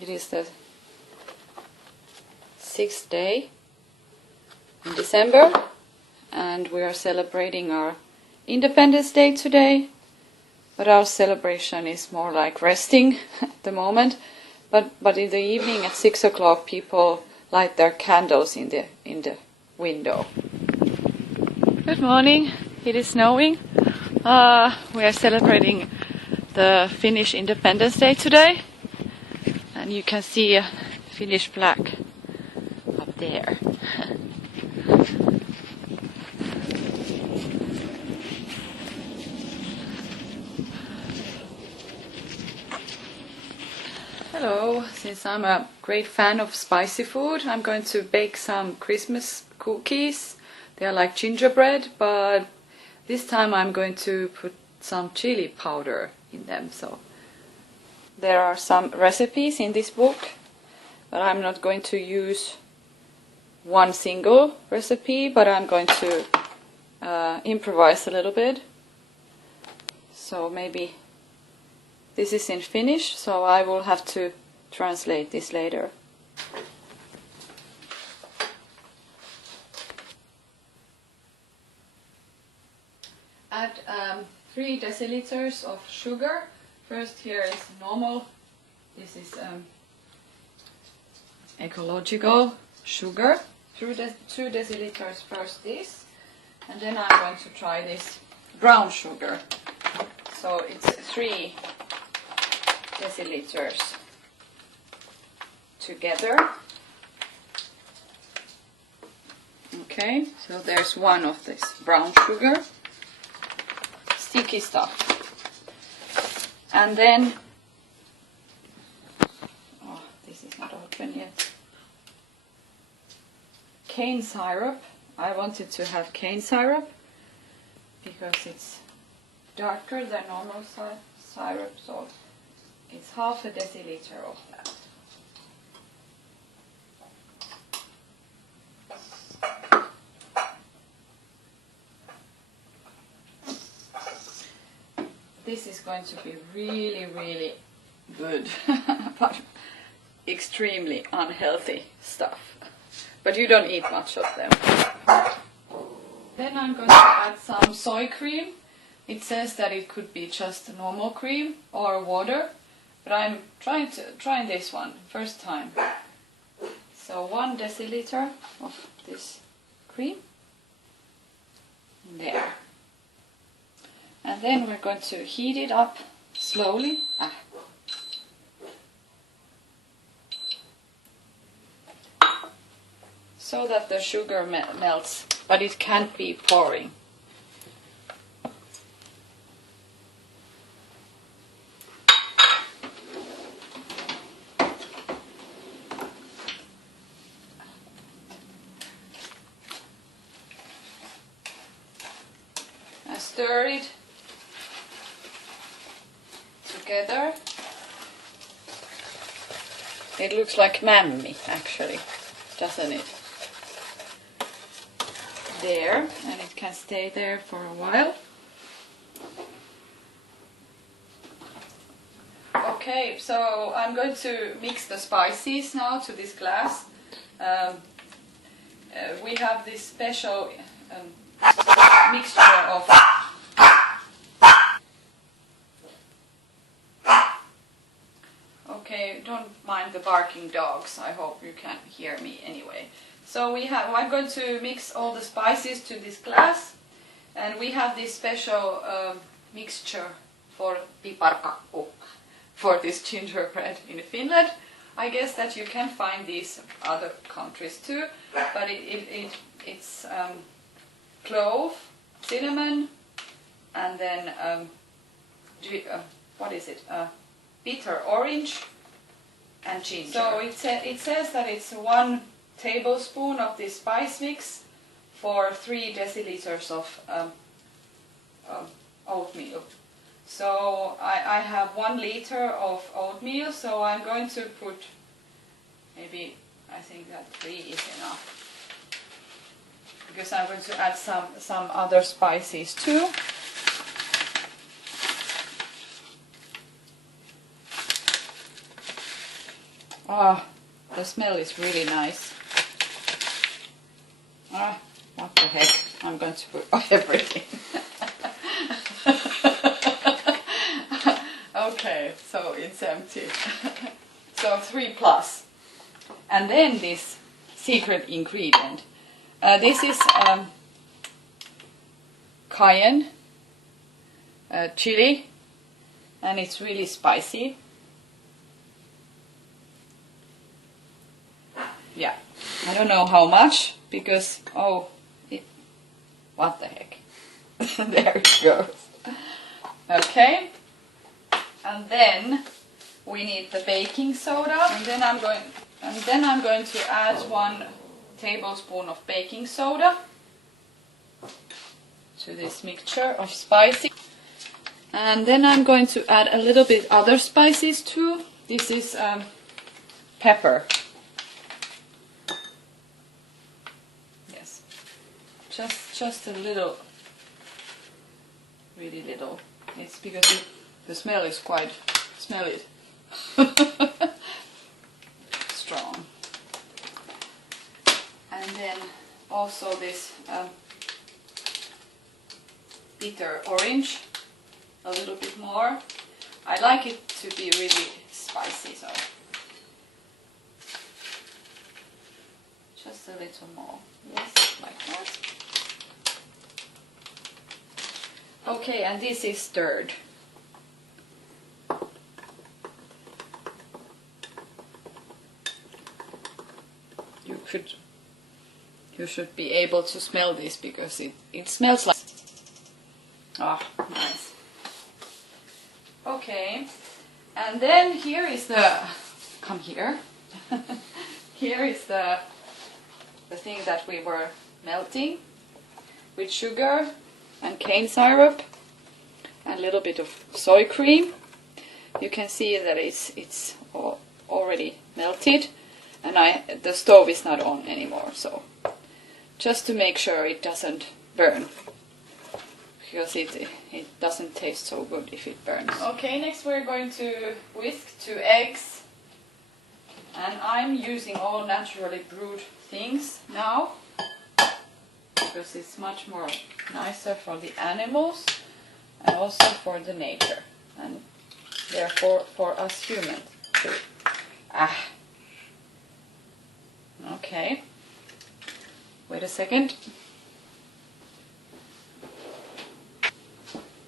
It is the 6th day in December, and we are celebrating our Independence Day today. But our celebration is more like resting at the moment. But in the evening at 6 o'clock, people light their candles in the window. Good morning. It is snowing. We are celebrating the Finnish Independence Day today, and you can see a Finnish flag up there. Hello, since I'm a great fan of spicy food, I'm going to bake some Christmas cookies. They are like gingerbread, but this time I'm going to put some chili powder in them. So there are some recipes in this book, but I'm not going to use one single recipe, but I'm going to improvise a little bit. So maybe this is in Finnish, so I will have to translate this later. Add 3 deciliters of sugar. First here is normal. This is ecological sugar. 2 deciliters first this, and then I'm going to try this brown sugar. So it's 3 deciliters together. Okay, so there's one of this brown sugar, sticky stuff. And then, oh, this is not open yet. Cane syrup. I wanted to have cane syrup because it's darker than normal syrup, so it's half a deciliter of that. This is going to be really, really good, but extremely unhealthy stuff. But you don't eat much of them. Then I'm going to add some soy cream. It says that it could be just normal cream or water, but I'm trying this one first time. So 1 deciliter of this cream there, and then we're going to heat it up slowly. So that the sugar melts, but it can't be pouring. I stir it together. It looks like mammy, actually, doesn't it? There, and it can stay there for a while. Okay, so I'm going to mix the spices now to this glass. We have this special mixture of okay, don't mind the barking dogs. I hope you can hear me anyway. So I'm going to mix all the spices to this glass, and we have this special mixture for piparkakku, for this gingerbread in Finland. I guess that you can find these other countries too, but it's clove, cinnamon, and then what is it? Bitter orange and ginger. So it says that it's 1 tablespoon of this spice mix for 3 deciliters of oatmeal. So I have 1 liter of oatmeal, so I'm going to put maybe, I think that 3 is enough, because I'm going to add some other spices too. Ah, the smell is really nice. Ah, what the heck? I'm going to put everything. Okay, so it's empty. So 3 plus. And then this secret ingredient. This is cayenne chili, and it's really spicy. Yeah, I don't know how much because what the heck? There it goes. Okay, and then we need the baking soda, and then I'm going to add 1 tablespoon of baking soda to this mixture of spices. And then I'm going to add a little bit other spices too. This is pepper. Yes, just a little, really little. It's because the smell is quite, smell it, strong. And then also this bitter orange, a little bit more. I like it to be really spicy, so just a little more. Yes, like that. Okay, and this is stirred. You should be able to smell this because it smells like. Ah, nice. Okay, and then here is the, come here. Here is the thing that we were melting with sugar and cane syrup and a little bit of soy cream. You can see that it's already melted, and the stove is not on anymore, so just to make sure it doesn't burn, because it doesn't taste so good if it burns. Okay, next we're going to whisk 2 eggs, and I'm using all naturally brewed things now because it's much more nicer for the animals and also for the nature, and therefore for us humans too. Okay, wait a second.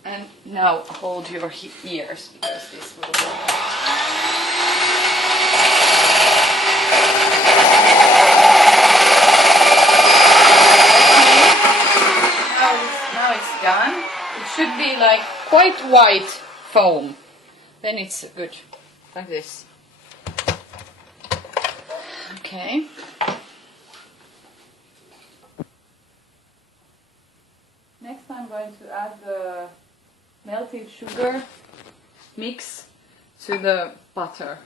And now hold your ears because this will work. Now it's done. It should be like quite white foam. Then it's good, like this. Okay. Next I'm going to add the melted sugar mix to the butter,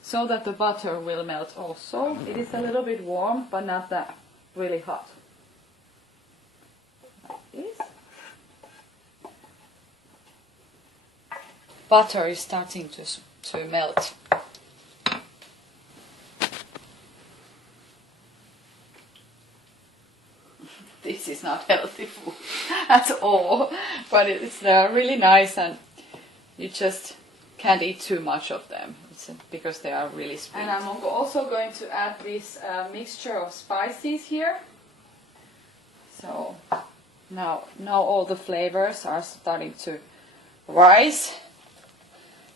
so that the butter will melt also. It is a little bit warm, but not that really hot. Like this. Butter is starting to melt. This is not healthy food at all, but it's really nice, and you just can't eat too much of them because they are really sweet. And I'm also going to add this mixture of spices here. So now all the flavors are starting to rise.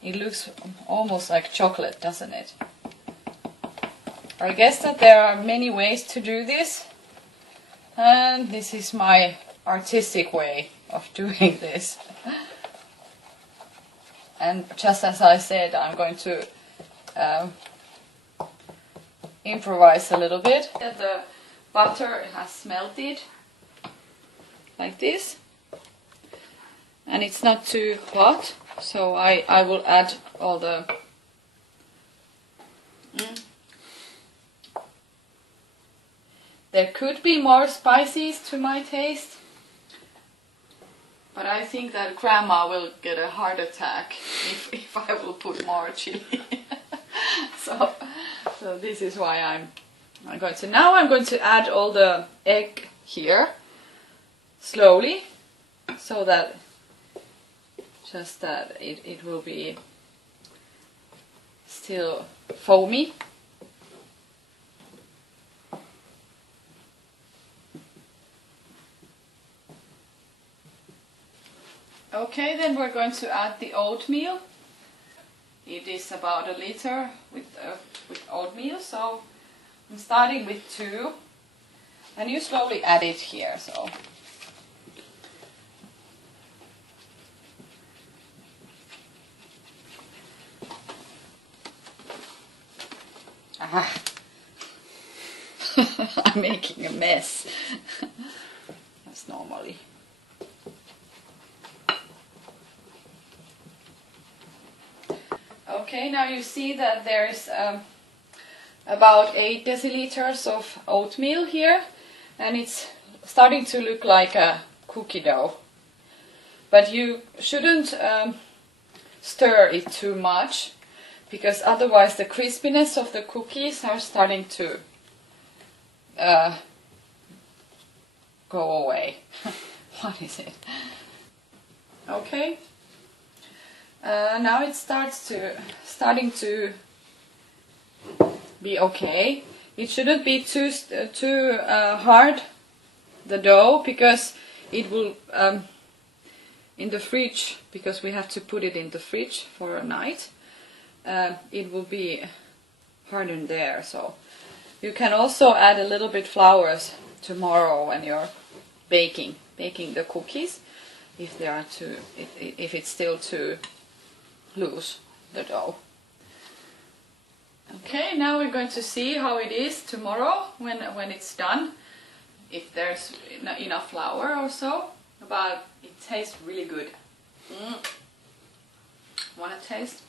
It looks almost like chocolate, doesn't it? I guess that there are many ways to do this. And this is my artistic way of doing this. And just as I said, I'm going to improvise a little bit. The butter has melted like this, and it's not too hot, so I will add all the There could be more spices to my taste, but I think that Grandma will get a heart attack if I will put more chili. So this is why I'm going to, now I'm going to add all the egg here slowly, so that just that it will be still foamy. Okay, then we're going to add the oatmeal. It is about 1 liter with oatmeal, so I'm starting with 2, and you slowly add it here. So I'm making a mess. That's normally. Okay, now you see that there is about 8 deciliters of oatmeal here, and it's starting to look like a cookie dough. But you shouldn't stir it too much, because otherwise the crispiness of the cookies are starting to go away. What is it? Okay. Now it starting to be okay. It shouldn't be too hard, the dough, because it will in the fridge, because we have to put it in the fridge for a night. It will be hardened there. So you can also add a little bit flours tomorrow when you're baking the cookies, if they are too, if it's still too loose, the dough. Okay, now we're going to see how it is tomorrow when it's done, if there's enough flour or so. But it tastes really good. Want to taste?